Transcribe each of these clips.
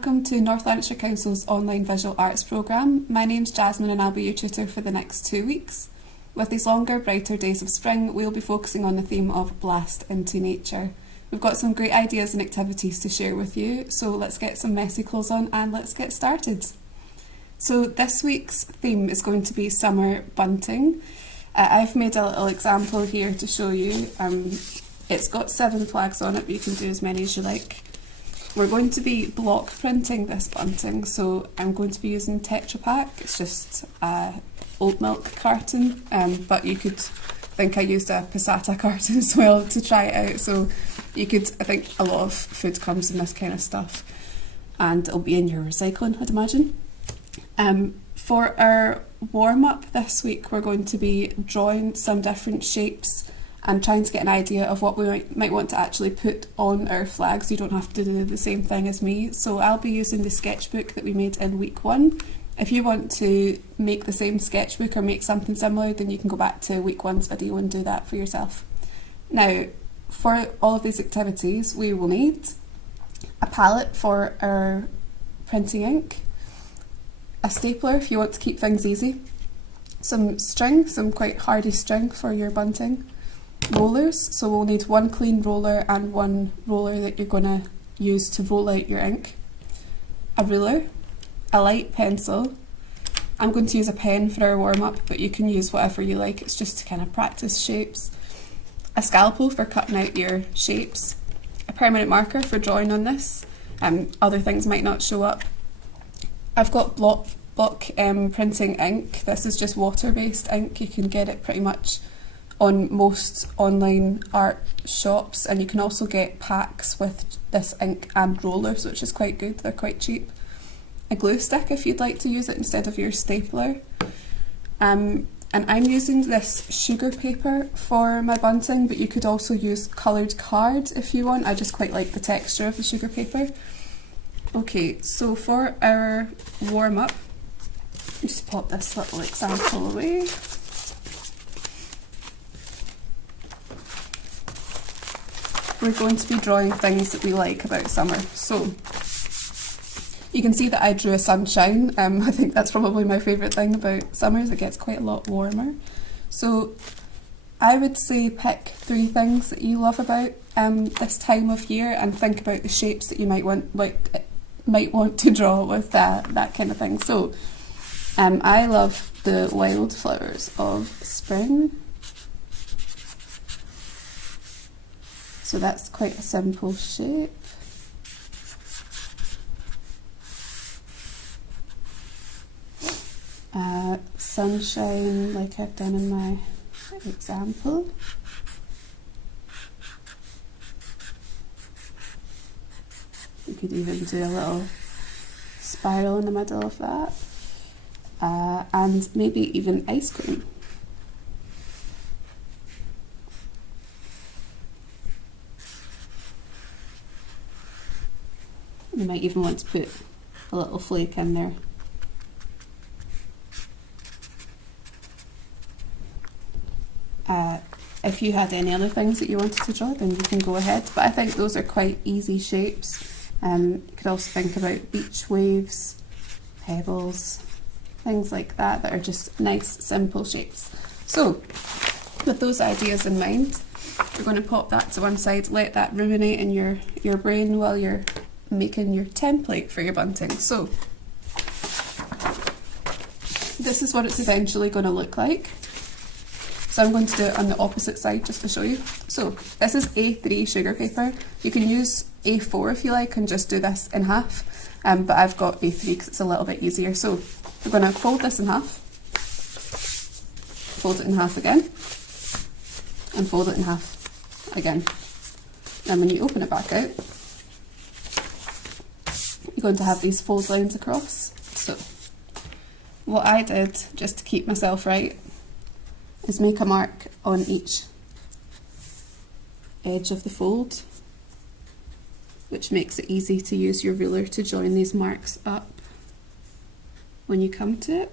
welcome to North Lanarkshire Council's online visual arts programme. My name's Jasmine and I'll be your tutor for the next 2 weeks. With these longer, brighter days of spring, we'll be focusing on the theme of blast into nature. We've got some great ideas and activities to share with you, so let's get some messy clothes on and let's get started. So this week's theme is going to be summer bunting. I've made a little example here to show you. It's got 7 flags on it, but you can do as many as you like. We're going to be block printing this bunting, so I'm going to be using Tetra Pak. It's just a oat milk carton, but you could think I used a passata carton as well to try it out. So you could, I think a lot of food comes in this kind of stuff, and it'll be in your recycling, I'd imagine. For our warm-up this week, we're going to be drawing some different shapes and trying to get an idea of what we might want to actually put on our flags. You don't have to do the same thing as me. So I'll be using the sketchbook that we made in week 1. If you want to make the same sketchbook or make something similar, then you can go back to week 1's video and do that for yourself. Now, for all of these activities, we will need a palette for our printing ink, a stapler if you want to keep things easy, some string, some quite hardy string for your bunting, rollers, so we'll need 1 clean roller and 1 roller that you're going to use to roll out your ink, a ruler, a light pencil. I'm going to use a pen for our warm-up, but you can use whatever you like, it's just to kind of practice shapes, a scalpel for cutting out your shapes, a permanent marker for drawing on this. Other things might not show up. I've got block printing ink. This is just water-based ink. You can get it pretty much on most online art shops, and you can also get packs with this ink and rollers, which is quite good. They're quite cheap. A glue stick if you'd like to use it instead of your stapler. And I'm using this sugar paper for my bunting, but you could also use coloured card if you want. I just quite like the texture of the sugar paper. Okay, so for our warm-up, just pop this little example away. We're going to be drawing things that we like about summer. So you can see that I drew a sunshine. I think that's probably my favourite thing about summer, is it gets quite a lot warmer. So I would say pick 3 things that you love about this time of year and think about the shapes that you might want to draw with that kind of thing. So I love the wildflowers of spring. So that's quite a simple shape. Sunshine, like I've done in my example. You could even do a little spiral in the middle of that. And maybe even ice cream. You might even want to put a little flake in there. If you had any other things that you wanted to draw, then you can go ahead, but I think those are quite easy shapes. You could also think about beach waves, pebbles, things like that are just nice, simple shapes. So, with those ideas in mind, you're going to pop that to one side, let that ruminate in your brain while you're making your template for your bunting. So, this is what it's eventually going to look like. So I'm going to do it on the opposite side just to show you. So this is A3 sugar paper. You can use A4 if you like and just do this in half, but I've got A3 because it's a little bit easier. So we're going to fold this in half, fold it in half again, and fold it in half again. And when you open it back out, you're going to have these fold lines across. So what I did, just to keep myself right, is make a mark on each edge of the fold, which makes it easy to use your ruler to join these marks up when you come to it.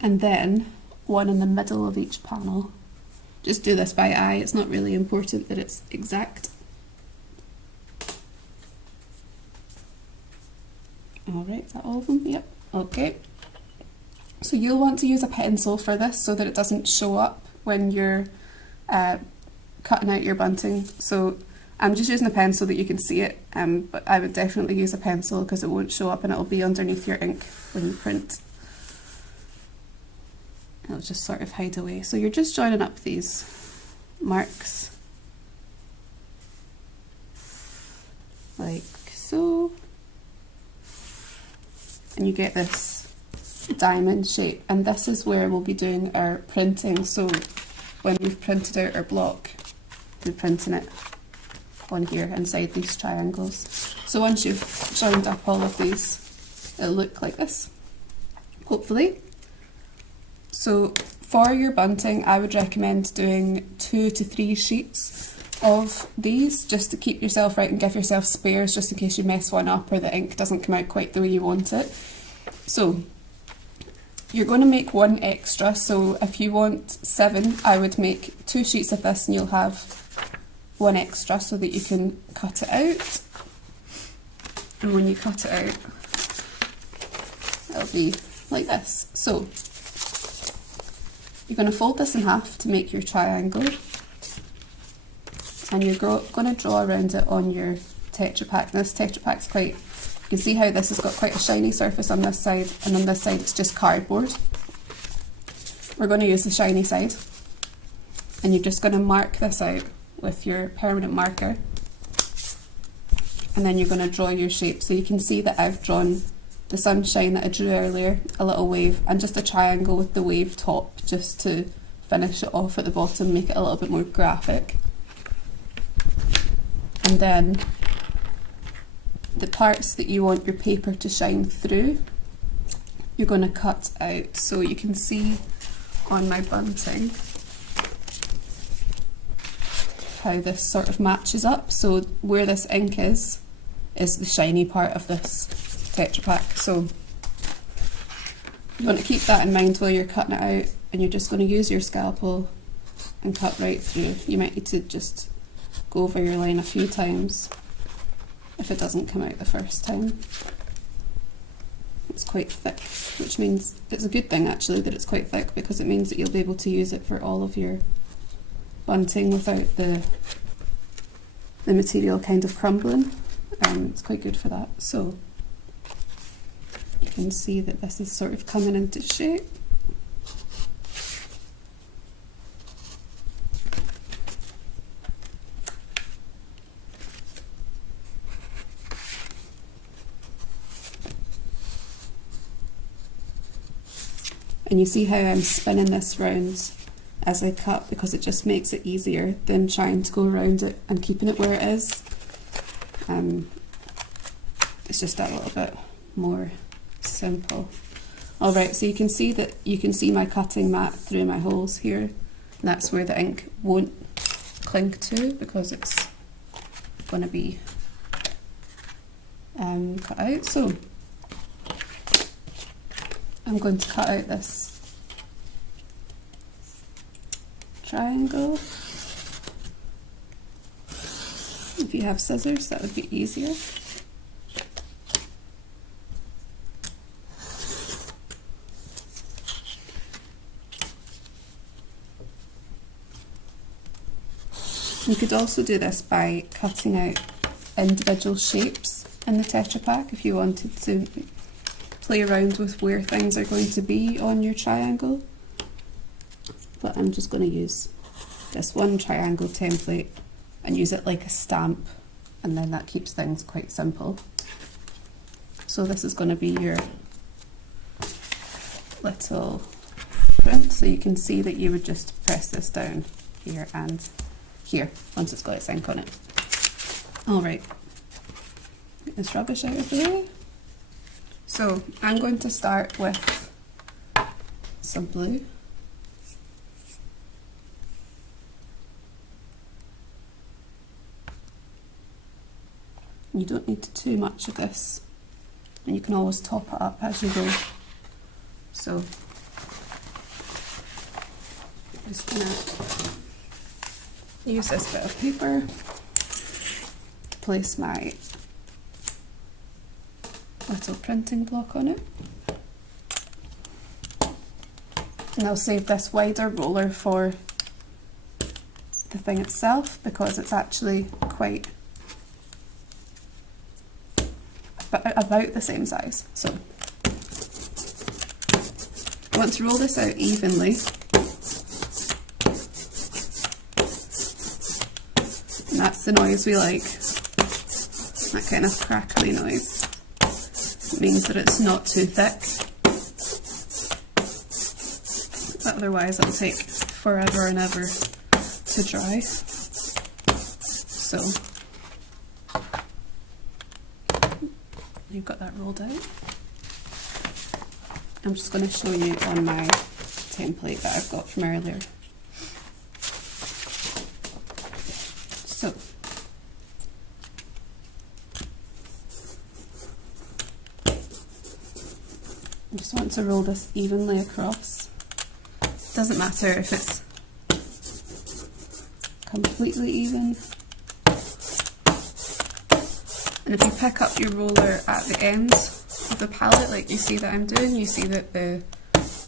And then one in the middle of each panel. Just do this by eye, it's not really important that it's exact. Alright, is that all of them? Yep. Okay. So you'll want to use a pencil for this so that it doesn't show up when you're cutting out your bunting. So I'm just using a pen so that you can see it, but I would definitely use a pencil because it won't show up and it'll be underneath your ink when you print. It'll just sort of hide away. So you're just joining up these marks like so, and you get this diamond shape, and this is where we'll be doing our printing. So when we've printed out our block, we're printing it on here inside these triangles. So once you've joined up all of these, it'll look like this, hopefully. So for your bunting, I would recommend doing 2 to 3 sheets of these just to keep yourself right and give yourself spares just in case you mess one up or the ink doesn't come out quite the way you want it. So you're going to make one extra, so if you want 7, I would make 2 sheets of this and you'll have one extra so that you can cut it out. And when you cut it out, it'll be like this. So you're going to fold this in half to make your triangle, and you're going to draw around it on your Tetra Pak. This Tetra Pak's quite, you can see how this has got quite a shiny surface on this side, and on this side it's just cardboard. We're going to use the shiny side, and you're just going to mark this out with your permanent marker, and then you're going to draw your shape. So you can see that I've drawn the sunshine that I drew earlier, a little wave, and just a triangle with the wave top just to finish it off at the bottom, make it a little bit more graphic. And then the parts that you want your paper to shine through, you're going to cut out. So you can see on my bunting how this sort of matches up. So where this ink is the shiny part of this Tetra Pak. So you want to keep that in mind while you're cutting it out, and you're just going to use your scalpel and cut right through. You might need to just go over your line a few times if it doesn't come out the first time. It's quite thick, which means it's a good thing actually that it's quite thick, because it means that you'll be able to use it for all of your bunting without the material kind of crumbling. It's quite good for that. So you can see that this is sort of coming into shape. And you see how I'm spinning this round as I cut, because it just makes it easier than trying to go around it and keeping it where it is. It's just a little bit more simple. Alright, so you can see that my cutting mat through my holes here. And that's where the ink won't cling to, because it's going to be cut out. So I'm going to cut out this triangle. If you have scissors, that would be easier. You could also do this by cutting out individual shapes in the Tetra Pak if you wanted to play around with where things are going to be on your triangle. But I'm just going to use this one triangle template and use it like a stamp, and then that keeps things quite simple. So this is going to be your little print, so you can see that you would just press this down here and here once it's got its ink on it. Alright, get this rubbish out of the way. So I'm going to start with some blue. You don't need too much of this, and you can always top it up as you go. So I'm just going to use this bit of paper to place my little printing block on it. And I'll save this wider roller for the thing itself because it's actually quite about the same size. So I want to roll this out evenly. And that's the noise we like, that kind of crackly noise. It means that it's not too thick. Otherwise it'll take forever and ever to dry. So you've got that rolled out. I'm just going to show you on my template that I've got from earlier. So I just want to roll this evenly across. Doesn't matter if it's completely even. And if you pick up your roller at the end of the palette, like you see that I'm doing, you see that the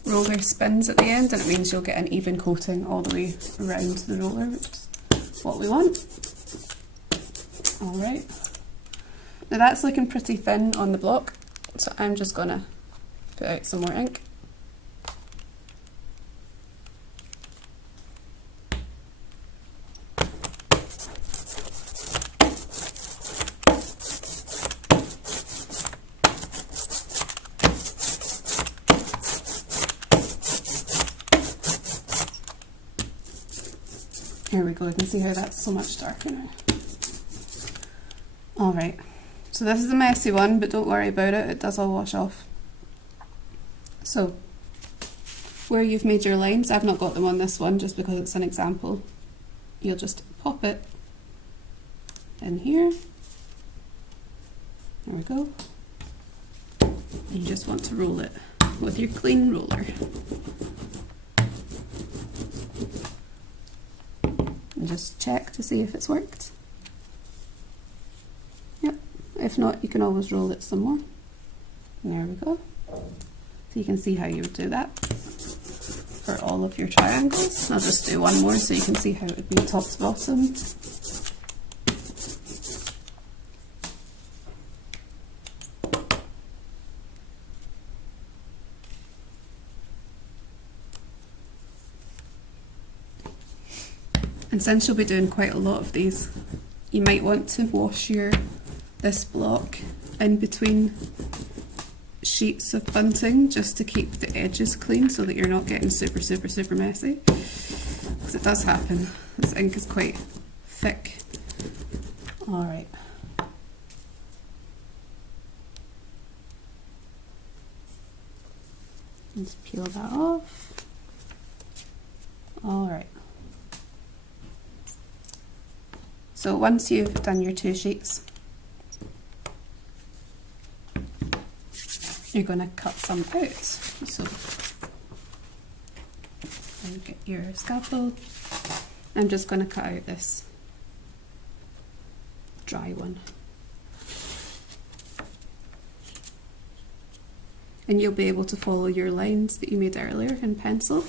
roller spins at the end, and it means you'll get an even coating all the way around the roller, which is what we want. Alright. Now that's looking pretty thin on the block, so I'm just gonna put out some more ink. Here we go, you can see how that's so much darker now. Alright, so this is a messy one, but don't worry about it, it does all wash off. So, where you've made your lines, I've not got them on this one just because it's an example. You'll just pop it in here. There we go. You just want to roll it with your clean roller. And just check to see if it's worked. Yep, if not, you can always roll it some more. And there we go. So you can see how you would do that for all of your triangles. I'll just do one more so you can see how it would be top to bottom. And since you'll be doing quite a lot of these, you might want to wash this block in between sheets of bunting just to keep the edges clean so that you're not getting super messy, because it does happen. This ink is quite thick. Alright. Just peel that off. Alright. So once you've done your two sheets, you're going to cut some out. So you get your scalpel. I'm just going to cut out this dry one. And you'll be able to follow your lines that you made earlier in pencil.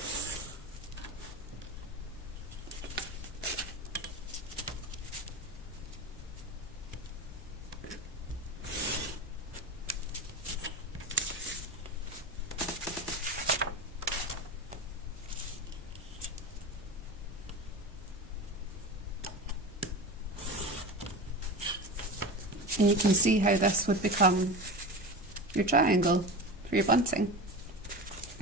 And you can see how this would become your triangle for your bunting.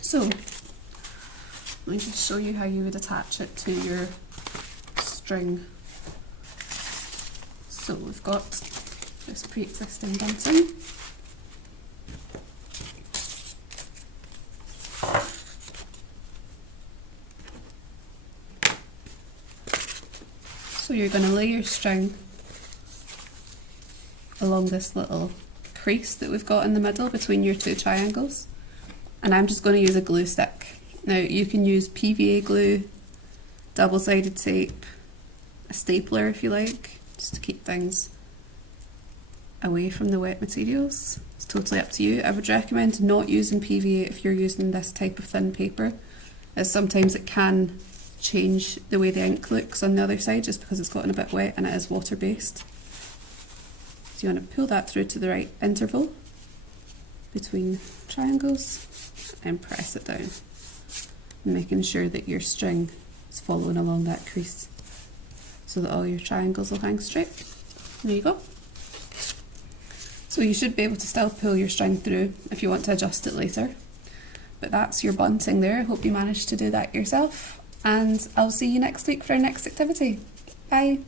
So let me just show you how you would attach it to your string. So we've got this pre-existing bunting. So you're going to lay your string along this little crease that we've got in the middle between your two triangles, and I'm just going to use a glue stick. Now you can use PVA glue, double-sided tape, a stapler if you like, just to keep things away from the wet materials. It's totally up to you. I would recommend not using PVA if you're using this type of thin paper, as sometimes it can change the way the ink looks on the other side just because it's gotten a bit wet and it is water based. So you want to pull that through to the right interval between triangles and press it down, making sure that your string is following along that crease so that all your triangles will hang straight. There you go. So you should be able to still pull your string through if you want to adjust it later. But that's your bunting there. I hope you managed to do that yourself. And I'll see you next week for our next activity. Bye!